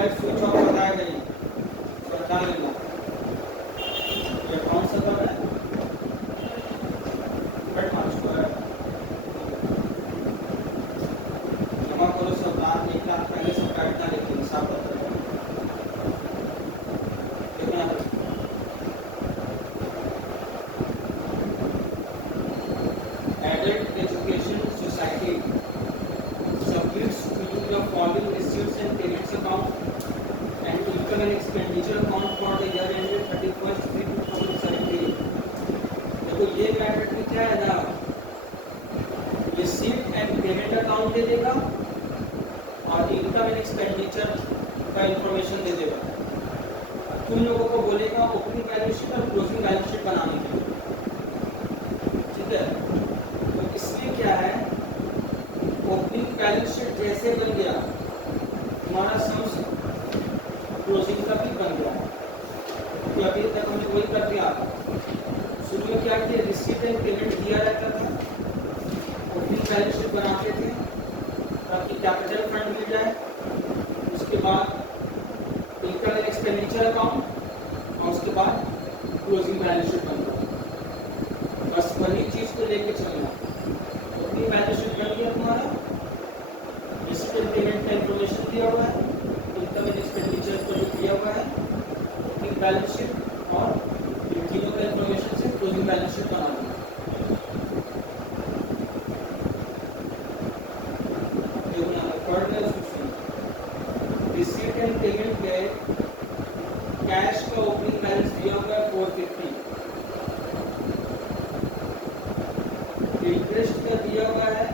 Mobile switch off बताया नहीं, बता लेना। ये कौन सा कर है? बट मास्टर है। जमा करो सब रात 1 लाख पहले से काटना, लेकिन हिसाब पता है कितना है। Adult education society submits to you the following receipts and payments account and income and expenditure account for the year ended 31st May 2017। देखो ये ब्रैकेट में क्या है ना, रिसीप्ट एंड पेमेंट अकाउंट दे देगा और इनकम एंड एक्सपेंडिचर का information दे देगा। तुम लोगों को बोलेगा ओपनिंग बैलेंस शीट और क्लोजिंग बैलेंस शीट बनाने के लिए, ठीक है। तो इसमें क्या है, ओपनिंग बैलेंस शीट जैसे बन गया हमारा सम्स क्लोजिंग का भी बन गया। तो अभी तक हमने वही कर दिया। शुरू में क्या किया, रिसीट एंड पेमेंट दिया रहता था, ओपनिंग बैलेंस शीट बनाते थे ताकि कैपिटल फंड मिल जाए। उसके बाद इनकम एंड एक्सपेंडिचर अकाउंट और उसके बाद क्लोजिंग बैलेंस शीट बन गया। बस वही चीज़ को लेके चलना। ओपनिंग बैलेंस शीट बन गया तुम्हारा, रिसीट एंड पेमेंट का इंफॉर्मेशन दिया हुआ है, इनकम एंड एक्सपेंडिचर को जो दिया हुआ है, ओपनिंग बैलेंस शीट और इन तीनों का इंफॉर्मेशन से क्लोजिंग बैलेंस शीट बना देना। रिसीट एंड पेमेंट में कैश का ओपनिंग बैलेंस दिया हुआ है 450, इंटरेस्ट का दिया हुआ है,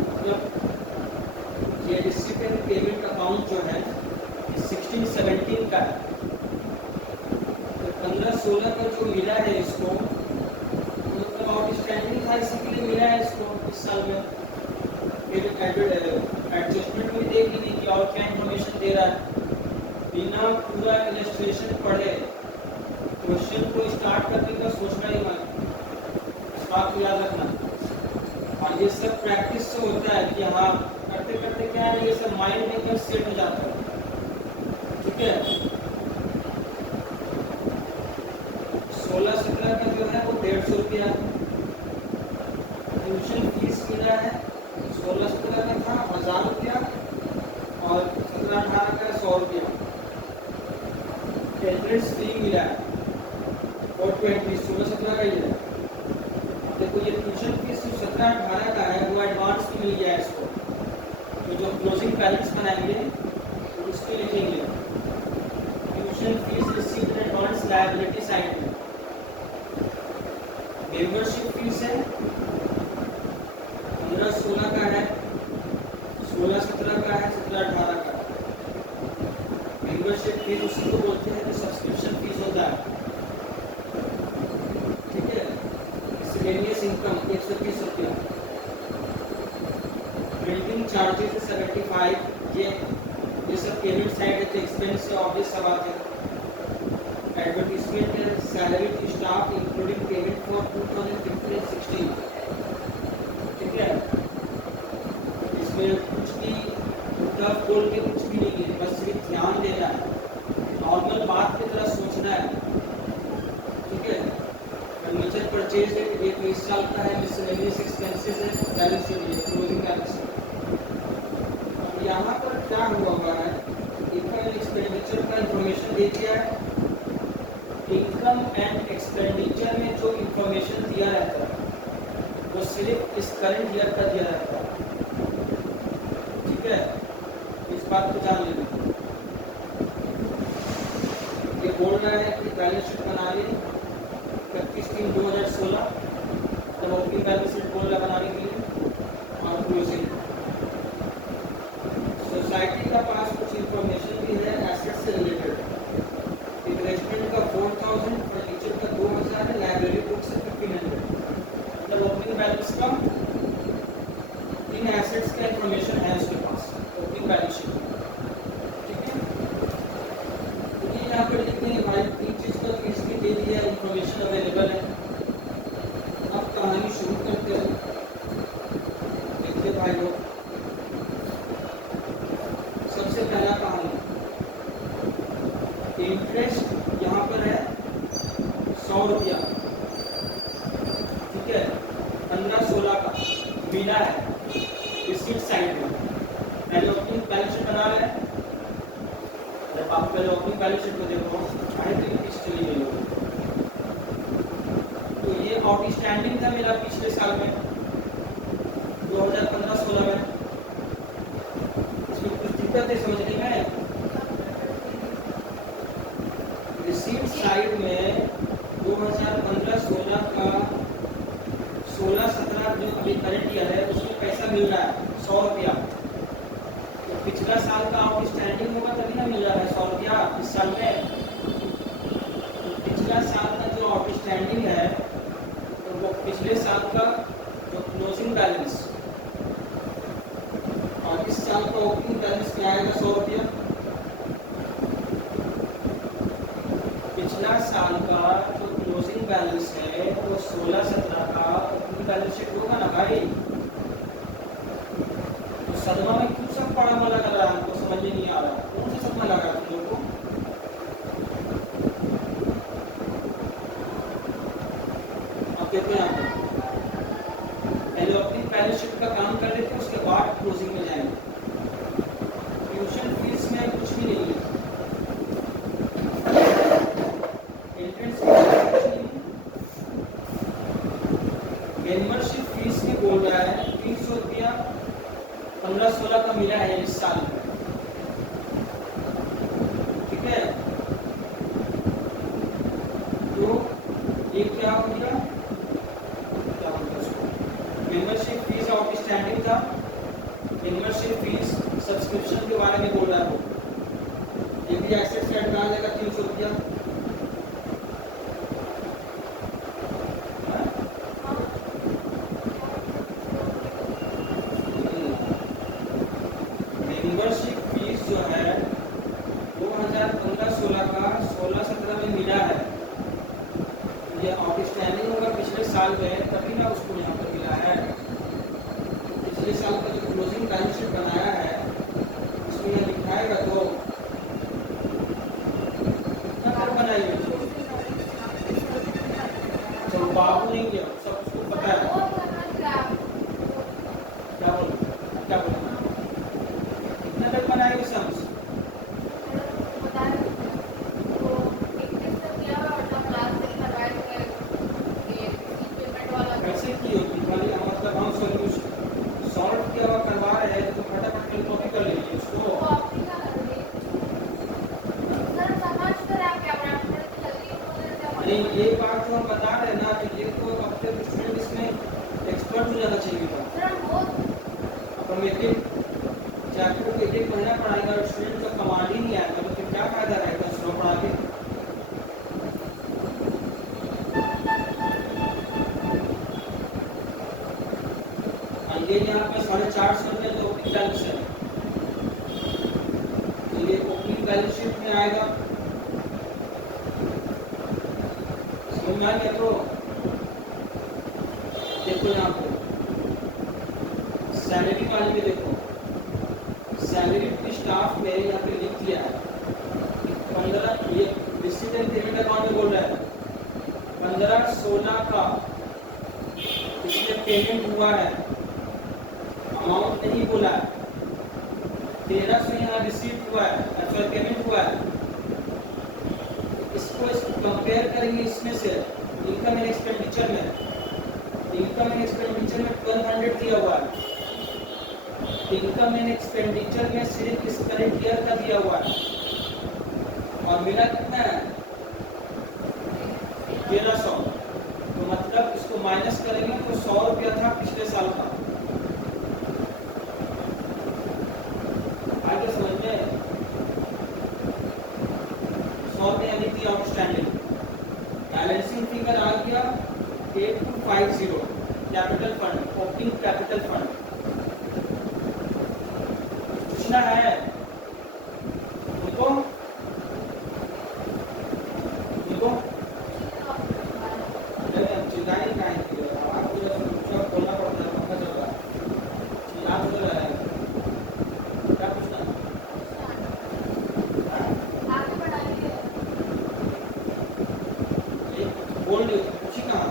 मतलब ये रिसीट एंड पेमेंट अकाउंट जो है 16-17 का है। तो 15-16 का जो मिला है इसको, मतलब आउटस्टैंडिंग था इसीलिए मिला है इसको इस साल में। फिर एडजस्टमेंट में देख लीजिए कि और क्या इन्फॉर्मेशन दे रहा है। बिना पूरा इलस्ट्रेशन पढ़े क्वेश्चन को स्टार्ट करने का सोचना ही मत, इस बात को याद रखना। और ये सब प्रैक्टिस से होता है कि हाँ करते करते क्या है, ये सब माइंड में एकदम सेट हो जाता है, ठीक है। 16-17 का जो है वो 150 रुपया ट्यूशन फीस मिला है। 16-17 का था 1000 रुपया और 17-18 का 100 रुपया। एंट्रेंस फी मिला है 420, 16-17 का ही है। देखो ये ट्यूशन फीस 17-18 का है, वो एडवांस में मिल गया है इसको। तो जो क्लोजिंग बैलेंस बनाएंगे तो उसके लिखेंगे tuition fees received in advance liability side में। मेंबरशिप फीस है 15-16 का है, 16-17 का है, 17-18 का। मेंबरशिप फीस उसी को बोलते हैं जो सब्सक्रिप्शन फीस होता है, ठीक है। मिसलेनियस इनकम 130 रुपया। प्रिंटिंग चार्जेस 75, ये सब पेमेंट साइड के एक्सपेंस से ऑब्वियस सब आते हैं। एडवर्टीजमेंट है, salary to staff including payment for 2015-16, ठीक है। इसमें कुछ भी टफ बोल के कुछ भी नहीं है, बस सिर्फ ध्यान देना है, नॉर्मल बात की तरह सोचना है, ठीक है। फर्नीचर परचेज है, ये तो इस साल का है, मिसलेनियस एक्सपेंसेस है, बैलेंस शीट है, क्लोजिंग बैलेंस शीट। यहाँ पर क्या हुआ है, इनकम एंड एक्सपेंडिचर का इंफॉर्मेशन दे दिया है। इनकम एंड एक्सपेंडिचर में जो इंफॉर्मेशन दिया रहता है वो सिर्फ इस करंट ईयर का दिया रहता है, ठीक है। इस बात को जान लेना। ये बोल रहा है कि बैलेंस शीट बना लें 31/3/2016, तब ओपनिंग बैलेंस शीट बोल रहा बनाने के लिए, और क्लोजिंग। सोसाइटी का पास कुछ इंफॉर्मेशन भी है एसेट से रिलेटेड। इन्वेस्टमेंट का 4000, फर्नीचर का 2000 है, लाइब्रेरी बुक्स है 1500। मतलब ओपनिंग बैलेंस का इन एसेट्स का इंफॉर्मेशन है उसके पास ओपनिंग बैलेंस शीट, ठीक है। तो ये यहाँ पर लिखते हैं भाई 3 चीज़ का फीस भी दे दिया, इंफॉर्मेशन अवेलेबल है। अब कहानी शुरू करते हैं। देखिए भाई लोग, सबसे पहला कहानी इंटरेस्ट यहाँ पर है 100 रुपया, ठीक है, 15-16 का मिला है रिसीट साइड में। पहले ओपनिंग बैलेंस शीट बना रहे हैं, जब आप पहले ओपनिंग बैलेंस शीट को देखो आए तो किस चली गई होगी। तो ये आउटस्टैंडिंग था मेरा पिछले साल में 2015-16 में। इसमें कुछ दिक्कत है समझने में। रिसीट साइड में 2015-16 का 16-17 जो अभी करंट ईयर है उसमें पैसा मिल रहा है 100 रुपया। तो पिछला साल का आउटस्टैंडिंग होगा तभी ना मिल रहा है 100 रुपया इस साल में। तो पिछला साल का जो आउटस्टैंडिंग है तो वो पिछले साल का जो क्लोजिंग बैलेंस और इस साल का ओपनिंग बैलेंस क्या आएगा 100 रुपया। पिछला साल का जो क्लोजिंग बैलेंस है वो 16-17 का ओपनिंग बैलेंस शीट होगा ना भाई। तो सदमा में क्यों सब पड़ा हुआ लग रहा है, हमको समझ में नहीं आ रहा कौन सा सदमा लगा तुम लोग को। अब देखो यहाँ पे पहले ओपनिंग बैलेंस शीट का काम कर लेते हैं, उसके बाद क्लोजिंग में जाएंगे। ट्यूशन फीस में कुछ भी नहीं है, एंट्रेंस फीस कुछ नहीं, मेंबरशिप फीस में बोल रहा है 300 रुपया 15-16 का मिला है इस साल में, ठीक है। तो ये क्या हो गया, क्या बोलते हैं, मेंबरशिप फीस आउटस्टैंडिंग था। मेंबरशिप फीस सब्सक्रिप्शन के बारे में बोल रहा है वो, ये भी एसेट साइड में आ जाएगा 300 रुपया। मेंबरशिप फीस जो है 2015-16 का 16-17 में मिला है, ये आउटस्टैंडिंग होगा पिछले साल में तभी ना उसको यहाँ पर मिला है। पिछले साल का जो क्लोजिंग बैलेंस शीट बनाया है उसमें यह लिखाएगा तो कितना बनाई हुई चलो बाबू नहीं गया सब उसको पता है। क्या बोल कितना तक बनाई हुई सम्स कैसे की होती खाली मतलब हम सॉल्यूशन सॉल्व किया हुआ करवा रहे हैं तो फटाफट कॉपी कर लीजिए उसको। नहीं ये बात जो हम बता रहे हैं ना कि ये तो अब तक स्टूडेंट इसमें एक्सपर्ट हो जाना चाहिए था। अपन एक चैप्टर को एक महीना पढ़ाएगा और स्टूडेंट का कमांड ही नहीं आएगा तो फिर क्या फायदा रहेगा उसको पढ़ा के। ये यहाँ पे 450 रुपये जो ओपनिंग बैलेंस है तो ये ओपनिंग बैलेंस शीट में आएगा, समझ में आ गया। तो देखो यहाँ पे सैलरी वाले में देखो सैलरी की स्टाफ में यहाँ पे लिख दिया है 15 ये रिसीट एंड पेमेंट अकाउंट में बोल रहा है 15-16 का इसमें पेमेंट हुआ है, अमाउंट नहीं बोला है। 1300 यहाँ रिसीट हुआ है, अच्छा पेमेंट हुआ है। इसको कंपेयर करेंगे इसमें से इनकम एंड एक्सपेंडिचर में, इनकम एंड एक्सपेंडिचर में 1200 दिया हुआ है, इनकम एंड एक्सपेंडिचर में सिर्फ इस करंट ईयर का दिया हुआ है और मिला कितना है 1300। तो मतलब इसको माइनस करेंगे तो 100 रुपया था पिछले साल का। आगे समझ में 100 में यानी कि आउटस्टैंडिंग बैलेंसिंग फिगर आ गया 8250 capital fund opening capital fund. पूछना है उनको चिल्लाने का आवाज बोलना पड़ता है, पंखा चल रहा है, चिल्ला तो रहा है। क्या पूछना बोल रही हो पूछी कहाँ?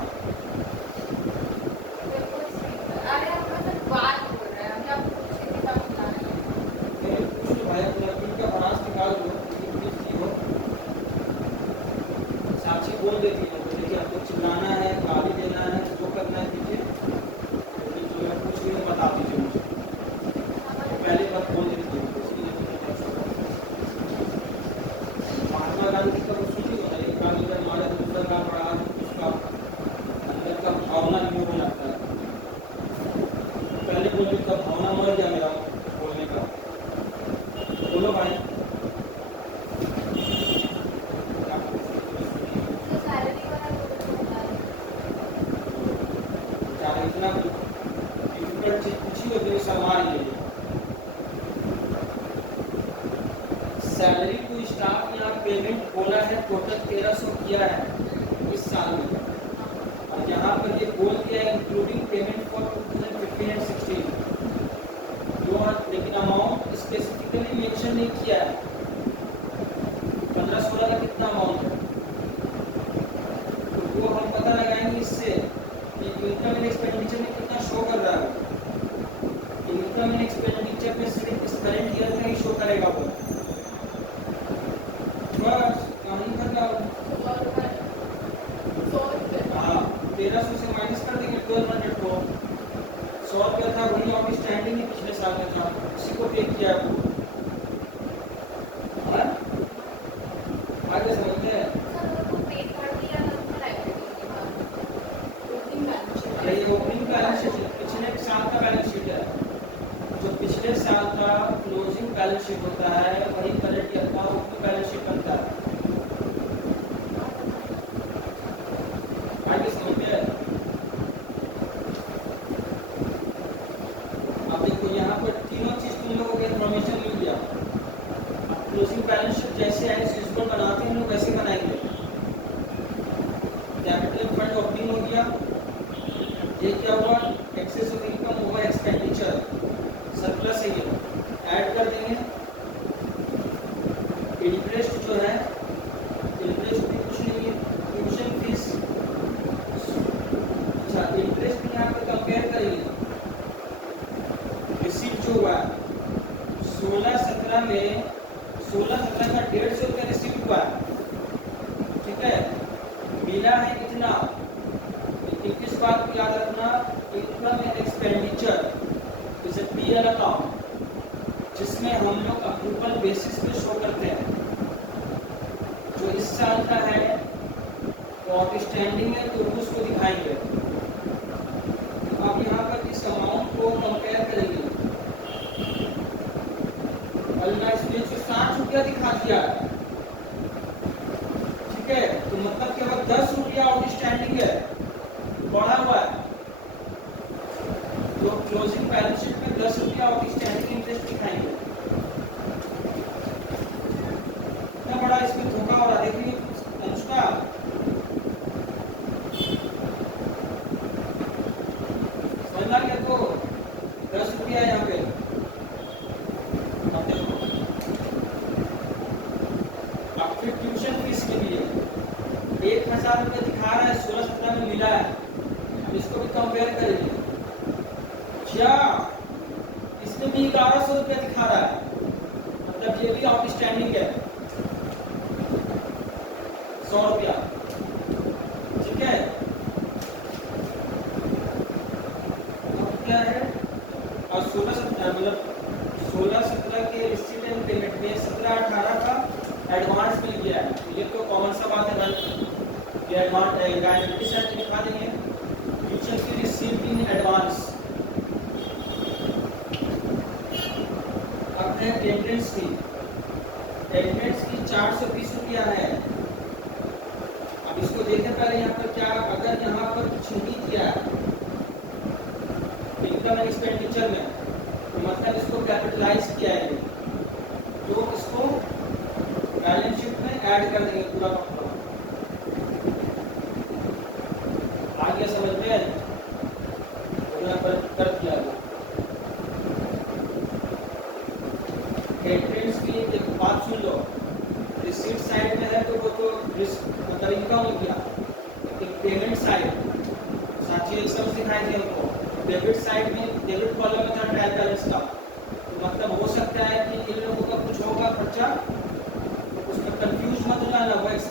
अरे हम मतलब बात बोल रहे हैं, हम क्या पूछ रहे थे क्या बता रहे हैं? मैंने पूछ लो भाई, अपना लड़की का बरास निकाल दो, प्लीज की हो। साक्षी बोल देती है मुझे कि आपको चिल्लाना है, गाली देना है, जो करना है कीजिए, लेकिन जो मैं पूछ रही हूँ बता दीजिए मुझे। तो पहले बात बोल देती है, इसलिए मुझे पता चला। महात्मा गांधी का वो सुनी हो ना, एक गाल अगर मारे तो दूसरा गाल बढ़ा दो, उसका अंदर का भावना रिमूव हो जाता है। पहले बोल का भावना मर गया मेरा बोलने का। बोलो भाई। तो सैलरी वाला तो बता रहे क्या इतना डिफिकल्ट चीज पूछी हो तो सवाल ले लो। सैलरी को स्टाफ ने यहाँ पेमेंट बोला है टोटल 1300 किया है इस साल में, और यहाँ पर ये बोल दिया है इंक्लूडिंग पेमेंट फॉर 2015 एंड 16, लेकिन अमाउंट स्पेसिफिकली मेंशन नहीं किया है 15-16 का कितना अमाउंट है। तो वो हम पता लगाएंगे इससे कि इनकम एंड एक्सपेंडिचर में कितना शो कर रहा है। इनकम एंड एक्सपेंडिचर में सिर्फ इस करंट ईयर में ही शो करेगा वो। बस कहानी खत्म। हाँ, 1300 से माइनस कर देंगे 1200 को। 100 रुपया था वही ऑफिस स्टैंडिंग ही पिछले साल में था, उसी को पे किया है वो। हाँ? आगे समझते हैं। ये ओपनिंग बैलेंस शीट पिछले साल का बैलेंस शीट है। जो पिछले साल का क्लोजिंग बैलेंस शीट होता है वही करंट ईयर का ओपनिंग बैलेंस शीट बनता है। आगे समझते हैं। अब देखो यहाँ पर तीनों चीज तुम लोगों को इन्फॉर्मेशन मिल गया। अब क्लोजिंग बैलेंस शीट जैसे एज यूजुअल बनाते हैं हम लोग वैसे बनाएंगे। कैपिटल फंड ओपनिंग हो गया, ये क्या हुआ, excess of income over expenditure, surplus है ये, ऐड कर देंगे। इंटरेस्ट जो है, इंटरेस्ट भी कुछ नहीं है, ट्यूशन फीस। अच्छा, इंटरेस्ट भी यहाँ पे कंपेयर करेंगे। रिसीट जो हुआ 16-17 में, 16-17 का 150 रुपया रिसीट हुआ है, ठीक है। मिला है कितना, लेकिन किस बात को याद रखना, income and expenditure is a PL account जिसमें हम लोग अप्रूवल बेसिस पे शो करते हैं। जो इस साल का है वो आउटस्टैंडिंग है तो उसको दिखाएंगे। अब यहाँ पर इस अमाउंट को कंपेयर करेंगे। और इसने 60 रुपया दिखा दिया है, ठीक है, तो मतलब केवल 10 रुपया आउटस्टैंडिंग है, बढ़ा हुआ है। तो क्लोजिंग बैलेंस शीट में 10 रुपया आउटस्टैंडिंग इंटरेस्ट दिखाएंगे। क्या बड़ा इसमें धोखा हो रहा है, देखिए अनुष्का। समझ आ गया? तो 10 रुपया यहाँ पे। अब देखो, अब फिर ट्यूशन फीस के लिए 1000 रुपये दिखा रहा है, 16-17 में मिला है। इसको भी कंपेयर करेंगे। क्या इसमें भी 1100 रुपया दिखा रहा है, मतलब ये भी आउटस्टैंडिंग है 100 रुपया, ठीक है। अब क्या है, और 16-17 मतलब 16-17 के रिसीट एंड पेमेंट में 17-18 का एडवांस मिल गया है। ये तो कॉमन सा बात है भाई, ये एडवांस गारंटी से दिखा देंगे। Tuition fee received in advance. अब है एंट्रेंस फी। एंट्रेंस फी 420 रुपया है। अब इसको देखें पहले यहाँ पर क्या, अगर यहाँ पर कुछ नहीं किया इनकम एंड एक्सपेंडिचर में, तो मतलब इसको कैपिटलाइज किया है, तो इसको बैलेंस शीट में ऐड कर देंगे पूरा का पूरा। आगे समझते हैं, यहाँ पर कर दिया गया। एंट्रेंस की एक बात सुन लो, रिसीट साइड में है तो वो तो मतलब इनकम हो गया, लेकिन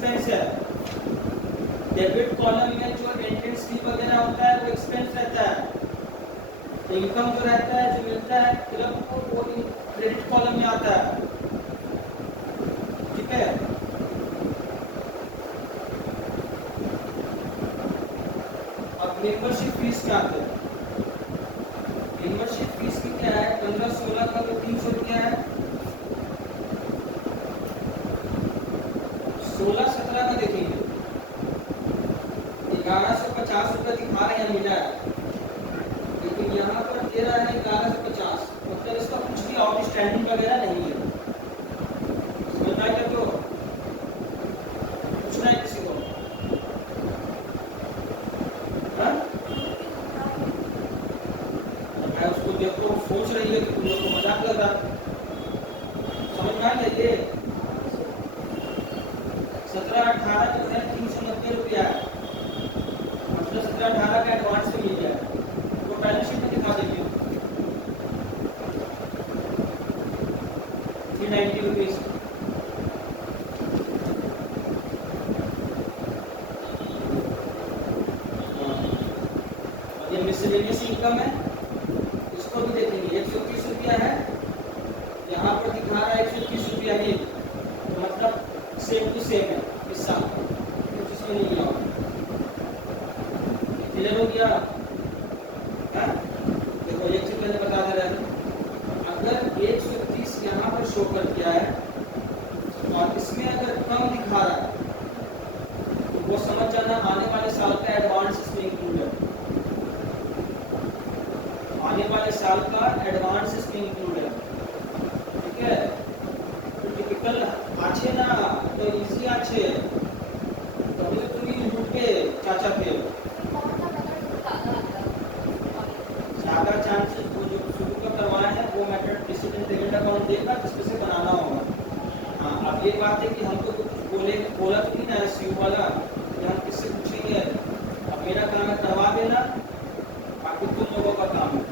एक्सपेंस है। डेबिट कॉलम में जो रेंट एंड स्लीप वगैरह होता है वो एक्सपेंस रहता है। इनकम जो रहता है जो मिलता है क्लब को वो क्रेडिट कॉलम में आता है। ठीक है। अब मेंबरशिप फीस क्या आते हैं? मेंबरशिप फीस की क्या है? 15-16 का तो 300 रुपया है, 16-17 का देखेंगे 1150 रुपया दिखा रहे हैं मिला है, लेकिन यहाँ पर दे रहा है 1150, मतलब इसका कुछ भी आउटस्टैंडिंग वगैरह नहीं है। समझना है क्या? तो पूछना है किसी को? हाँ? मैं उसको देखो सोच रही है कि तुम लोग को मजाक लग रहा। समझ में आ गया? ये 17-18 जो है 390 रुपया है, मतलब 17-18 का एडवांस में मिल गया है। वो बैलेंस शीट में दिखा देंगे 390 रुपीज। ये मिसलेनियस इनकम है, इसको भी देखेंगे 130 रुपया है, यहाँ पर दिखा रहा है 130 रुपया ही, तो मतलब सेम टू सेम है इस साल, कुछ इसमें नहीं गया। क्लियर हो गया? देखो एक चीज मैंने बता दे रहा हूँ, अगर 130 यहाँ पर शो कर दिया है और इसमें अगर कम दिखा रहा है तो वो समझ जाना आने वाले साल का एडवांस इसमें इंक्लूड है। आने वाले साल का एडवांस इसमें इंक्लूड है। ठीक है। तो टिपिकल आछे ना तो इजी आछे तभी तो तुम यूट्यूब पे चाचा पे ज्यादा चांसेस वो जो शुरू का करवाए हैं वो मेथड डिसीजन टेकन अकाउंट देगा जिसमें से बनाना होगा। हाँ, अब ये बात है कि हमको तो कुछ बोला तो नहीं ना सीयू वाला कि हम किससे पूछेंगे। अब मेरा काम है करवा देना, बाकी तुम लोगों का काम है।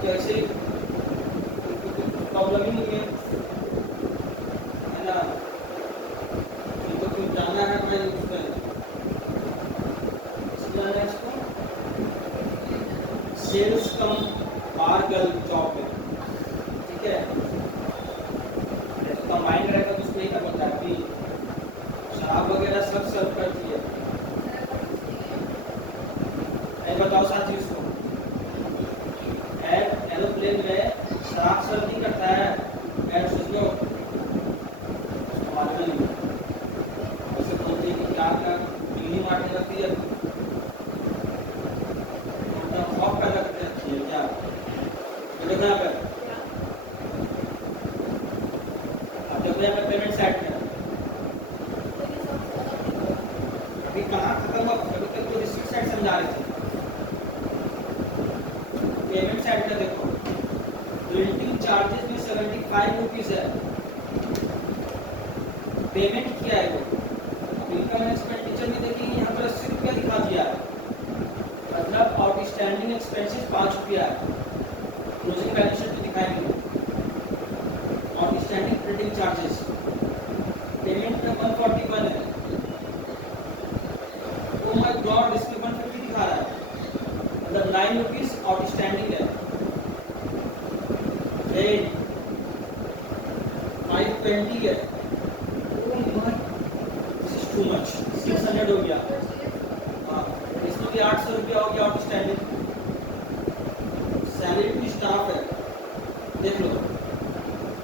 तो ऐसे प्रॉब्लम ही नहीं है ना? तो तुम जाना है मैं उसमें इसको सेल्स कम बारगल जॉब में। ठीक है। तो माइंड रहेगा तो उसको क्या पता है कि शराब वगैरह सब सर्व करती है। बताओ साथी उसको एरोप्लेन में शराब सर्व नहीं करता है, सोच लो मालूम नहीं। ऐसे बोलते हैं कि क्या क्या बिल्ली मारने लगती है, खौफ पैदा करके रखी है क्या? देखना है अब देखो यहाँ पे पेमेंट साइड में अभी कहाँ खत्म हुआ, अभी तक तो रिसीट साइड समझा रहे थे। पेमेंट साइड में देखो प्रिंटिंग चार्जेस में 75 रुपीज है, पेमेंट किया है वो। इनकम एंड एक्सपेंडिचर में देखिए यहाँ पर 80 रुपया दिखा दिया है, मतलब आउटस्टैंडिंग एक्सपेंसेस 5 रुपया है। क्लोजिंग बैलेंस शीट में दिखाएंगे आउटस्टैंडिंग प्रिंटिंग चार्जेस, पेमेंट में 141 है। ओ माय गॉड, इसमें 150 दिखा रहा है, मतलब 9 रुपीज आउटस्टैंडिंग है। 520 है। Oh my, this is too much. 600 हो गया। हाँ, इसमें भी 800 रुपया हो गया आउटस्टैंडिंग। सैलरी टू स्टाफ है, देख लो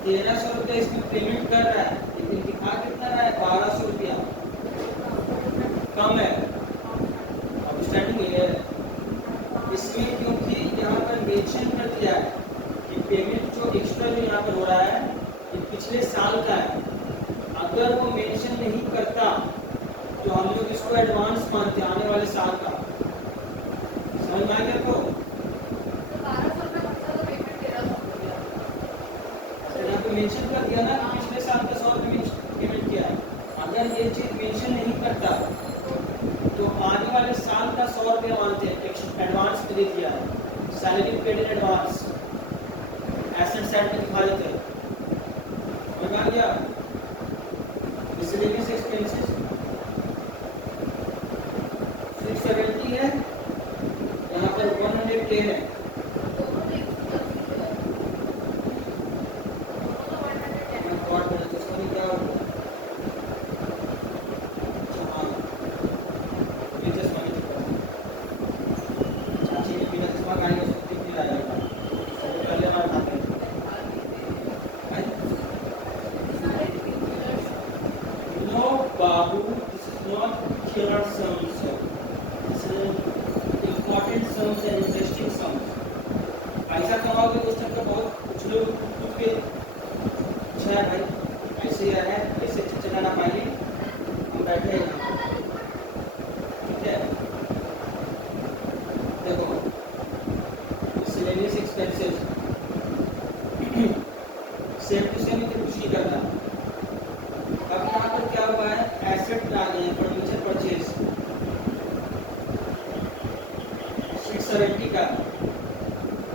1300 रुपया इसमें पेमेंट कर रहा है, लेकिन दिखा कितना रहा है? 1200 रुपया कम है आउटस्टैंडिंग है इसमें, क्योंकि यहाँ पर मेंशन कर दिया है कि पेमेंट जो एक्स्ट्रा जो यहाँ पर हो रहा है ये पिछले साल का है। अगर वो मेंशन नहीं करता तो हम लोग इसको एडवांस मानते हैं आने वाले साल का। समझ में आ गया? तो यहाँ पे मेंशन कर दिया ना कि पिछले साल का 100 रुपये पेमेंट किया है। अगर ये चीज मेंशन नहीं करता तो आने वाले साल का 100 रुपया मानते हैं, एडवांस पे दे दिया है, salary paid in advance, asset side में दिखा देते हैं। समझ में आ गया? Miscellaneous expenses Babu, this is not killer sums, this is important sums and interesting sums. ऐसा कमाओगे तो उस टाइम का बहुत कुछ लोग खुद के अच्छा है भाई, ऐसे ही है, ऐसे चलाना पाएंगे, हम बैठे हैं यहाँ, ठीक है। देखो miscellaneous expenses same to same इतने कुछ नहीं करता। अब यहाँ पर क्या हुआ है, एसेट डाले हैं, फर्नीचर परचेज 670 का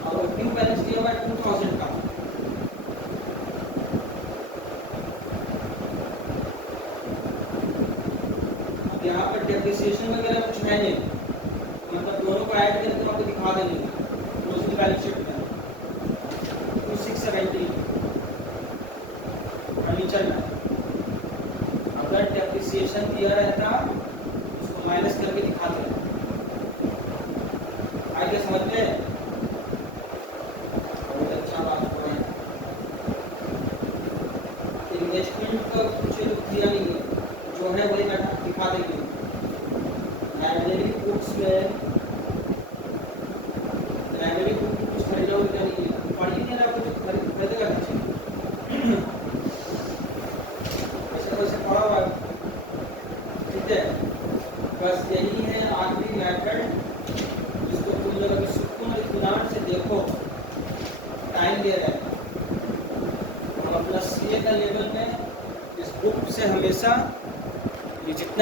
और ओपनिंग बैलेंस दिया हुआ है 2000 का। अब यहाँ पर डेप्रिसिएशन वगैरह कुछ है नहीं, मतलब दोनों को ऐड करके तो आपको दिखा देंगे क्लोजिंग बैलेंस शीट में 670 फर्नीचर में। अगर डेप्रिसिएशन दिया रहता उसको माइनस करके दिखाते हैं, आगे समझ में बहुत अच्छा बात हो रहा है। इन्वेस्टमेंट का कुछ दिया नहीं है, जो है वही दिखा देंगे। लाइब्रेरी बुक्स में लाइब्रेरी बुक कुछ खरीदा हुआ नहीं है, पढ़ ही नहीं रहा, कुछ खरीदेगा कुछ ऐसे वैसे पढ़ा हुआ, ठीक है। बस यही है आखिरी मेथड जिसको तुम लोग अभी सुकून और इत्मीनान से देखो, टाइम दे रहे हैं। हम अपना सीए का लेवल में इस बुक से हमेशा